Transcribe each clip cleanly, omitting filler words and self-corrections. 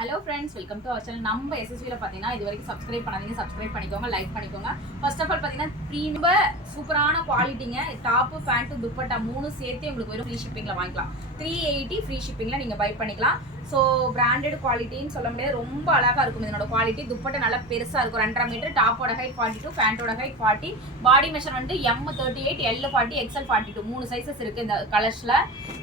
Hello friends, welcome to our channel. நம்ம எஸ்எஸ்வியில் பார்த்தீங்கன்னா இது வரைக்கும் சப்ஸ்கிரைப் பண்ணாதீங்க, சப்ஸ்கிரைப் பண்ணிக்கோங்க, லைக் பண்ணிக்கோங்க. ஃபர்ஸ்ட் ஆஃப் ஆல் பார்த்தீங்கன்னா ரொம்ப சூப்பரான குவாலிட்டிங்க. டாப்பு பேண்ட்டு துப்பட்டா 3 சேர்த்து உங்களுக்கு வெறும் ஃப்ரீ ஷிப்பிங்கில் வாங்கிக்கலாம். 380 ஃப்ரீ ஷிப்பிங்கில் நீங்கள் பை பண்ணிக்கலாம். ஸோ பிராண்டட் குவாலிட்டின்னு சொல்ல முடியாது, ரொம்ப அழகாக இருக்கும் இதனோட குவாலிட்டி. துப்பட்டா நல்லா பெருசாக இருக்கும், 2.5 மீட்டர். டாப்போட ஹைட் 42, பேண்ட்டோட ஹைட் 40. பாடி மெஷர் வந்து M38, L40, XL42 3 சைஸஸ் இருக்குது இந்த கலர்ஸில்.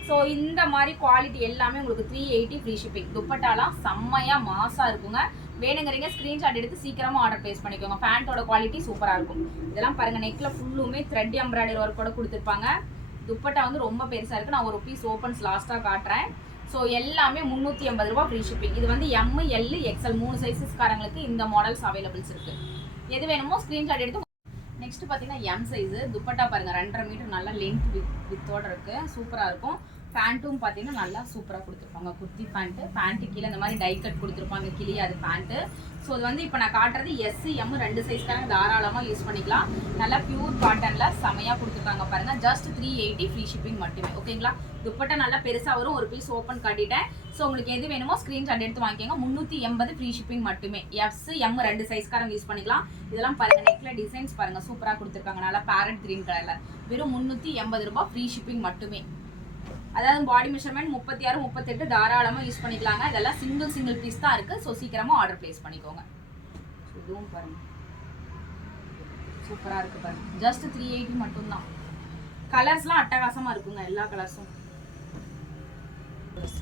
ஸோ இந்த மாதிரி குவாலிட்டி எல்லாமே உங்களுக்கு 380 ஃப்ரீ ஷிப்பிங். துப்பட்டாலாம் செம்மையாக மாசாக இருக்குங்க. வேணுங்கிறீங்க ஸ்க்ரீன்ஷாட் எடுத்து சீக்கிரமாக ஆர்டர் ப்ளேஸ் பண்ணிக்கோங்க. பேண்ட்டோட குவாலிட்டி சூப்பராக இருக்கும். இதெல்லாம் பாருங்கள், நெக்கில் ஃபுல்லுமே த்ரெட் எம்ப்ராய்டரி ஒர்க்கோட கொடுத்துருப்பாங்க. துப்பட்டா வந்து ரொம்ப பெருசாக இருக்குது. நான் ஒரு பீஸ் ஓப்பன்ஸ் லாஸ்ட்டாக காட்டுறேன். ஸோ எல்லாமே 380 ரூபா ஃப்ரீ ஷிப்பிங். இது வந்து M, L, XL 3 சைஸஸ்காரங்களுக்கு இந்த மாடல்ஸ் அவைலபிள்ஸ் இருக்குது. எது வேணுமோ ஸ்க்ரீன்ஷாட் எடுத்து. நெக்ஸ்ட் பார்த்தீங்கன்னா M சைஸு துப்பட்டா பாருங்கள், 2.5 மீட்டர் நல்லா லென்த் வித்தோட இருக்குது, சூப்பராக இருக்கும். பேண்ட்டும் பார்த்தீங்கன்னா நல்லா சூப்பராக கொடுத்துருப்பாங்க. குர்த்தி பேண்ட்டு கீழே இந்த மாதிரி டை கட் கொடுத்துருப்பாங்க, கிளியாது பேண்ட்டு. ஸோ இது வந்து இப்போ நான் காட்டுறது S, M 2 சைஸ்க்காரங்க தாராளமாக யூஸ் பண்ணிக்கலாம். நல்லா பியூர் காட்டனில் செமையாக கொடுத்துருக்காங்க பாருங்கள். ஜஸ்ட் 380 ஃப்ரீ ஷிப்பிங் மட்டுமே. ஓகேங்களா? துப்பட்டா நல்லா பெருசாக வரும். ஒரு பீஸ் ஓப்பன் காட்டிட்டேன். ஸோ உங்களுக்கு எது வேணுமோ ஸ்க்ரீன்ஷாட் எடுத்து வாங்கிக்கோங்க. 380 ஃப்ரீ ஷிப்பிங் மட்டுமே. S, M 2 சைஸ்க்காரங்க யூஸ் பண்ணிக்கலாம். இதெல்லாம் பாருங்கள், நெக்கில் டிசைன்ஸ் பாருங்கள், சூப்பராக கொடுத்துருக்காங்க. நல்லா பேரட் கிரீன் கலரில் வெறும் 380 ரூபா ஃப்ரீ ஷிப்பிங் மட்டுமே. அதாவது பாடி மெஷர்மெண்ட் 36, 38 தாராளமாக யூஸ் பண்ணிக்கலாங்க. இதெல்லாம் சிங்கிள் பீஸ் தான் இருக்குது. ஸோ சீக்கிரமாக ஆர்டர் ப்ளேஸ் பண்ணிக்கோங்க. இதுவும் பாருங்கள், சூப்பராக இருக்குது பாருங்கள். ஜஸ்ட் 380 மட்டும்தான். கலர்ஸ்லாம் அட்டகாசமாக இருக்குங்க, எல்லா கலர்ஸும்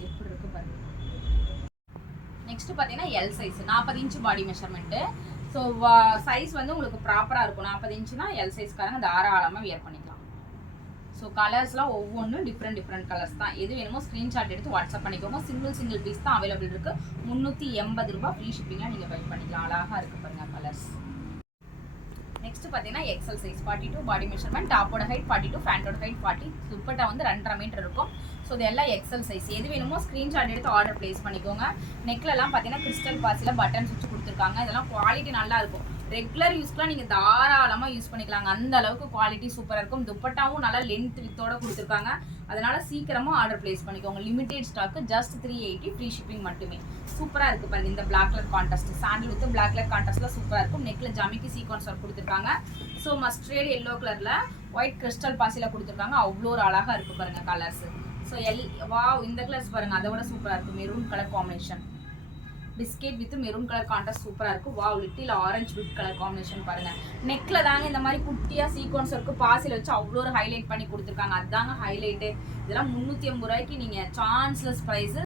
எப்படி இருக்கு பாருங்க. நெக்ஸ்ட் பார்த்தீங்கன்னா எல் சைஸ் 40 இன்ச் பாடி மெஷர்மெண்ட்டு. ஸோ சைஸ் வந்து உங்களுக்கு ப்ராப்பராக இருக்கும். 40 இன்ச்சுனா எல் சைஸ்க்காரங்க தாராளமாக வியர் பண்ணிக்கலாம். ஸோ கலர்ஸ்லாம் ஒவ்வொன்றும் டிஃப்ரெண்ட் கலர்ஸ் தான். எது வேணுமோ ஸ்க்ரீன்ஷாட் எடுத்து வாட்ஸ்அப் பண்ணிக்கோங்க. சிங்கிள் பீஸ் தான் அவைலபிள் இருக்குது. 380 ரூபா ஃப்ரீ ஷிப்பிங்கில் நீங்கள் பை பண்ணிக்கலாம். அழகாக இருக்குது பாருங்கள் கலர்ஸ். நெக்ஸ்ட் பார்த்தீங்கன்னா XL சைஸ் 42 பாடி மெஷர்மெண்ட். டாப்போட ஹைட் 42, பேண்டோட ஹைட் 40. துப்பட்டா வந்து 2.5 மீட்டர் இருக்கும். ஸோ இது எல்லாம் XL சைஸ். எது வேணுமோ ஸ்க்ரீன்ஷாட் எடுத்து ஆர்டர் ப்ளேஸ் பண்ணிக்கோங்க. நெக்லலாம் பார்த்தீங்கன்னா கிறிஸ்டல் பாசியில் பட்டன்ஸ் வச்சு கொடுத்துருக்காங்க. இதெல்லாம் குவாலிட்டி நல்லா இருக்கும். ரெகுலர் யூஸ்க்குலாம் நீங்கள் தாராளமாக யூஸ் பண்ணிக்கலாங்க. அந்த அளவுக்கு குவாலிட்டி சூப்பராக இருக்கும். துப்பட்டாவும் நல்லா லென்த் வித்தோட கொடுத்துருக்காங்க. அதனால சீக்கிரமாக ஆர்டர் ப்ளேஸ் பண்ணிக்கோங்க. Limited stock. Just 380 free shipping மட்டுமே. சூப்பராக இருக்குது பாருங்க. இந்த black colour contrast, sandal with black colour கான்ட்ராஸ்ட்லாம் சூப்பராக இருக்கும். நெக்கில் ஜமிக்கி சீக்வன்ஸ் ஒர்க் கொடுத்துருக்காங்க. ஸோ மஸ்டர்ட் எல்லோ கலரில் ஒயிட் கிறிஸ்டல் பாசியில் கொடுத்துருக்காங்க. அவ்வளோ ஒரு அழகாக இருக்குது பாருங்கள் கலர்ஸ். ஸோ இந்த கலர்ஸ் பாருங்கள், அதை விட சூப்பராக இருக்குது. Maroon colour combination, biscuit with maroon colour contrast சூப்பராக இருக்குது. Little orange with colour combination பாருங்கள். நெக்கில் தாங்க இந்த மாதிரி குட்டியாக சீக்வன்ஸ் ஒர்க்கு பாசியில் வச்சு அவ்வளோ ஒரு ஹைலைட் பண்ணி கொடுத்துருக்காங்க. அதுதாங்க ஹைலைட்டு. இதெல்லாம் 380 ரூபாய்க்கு நீங்கள் சான்ஸ்லெஸ் ப்ரைஸு.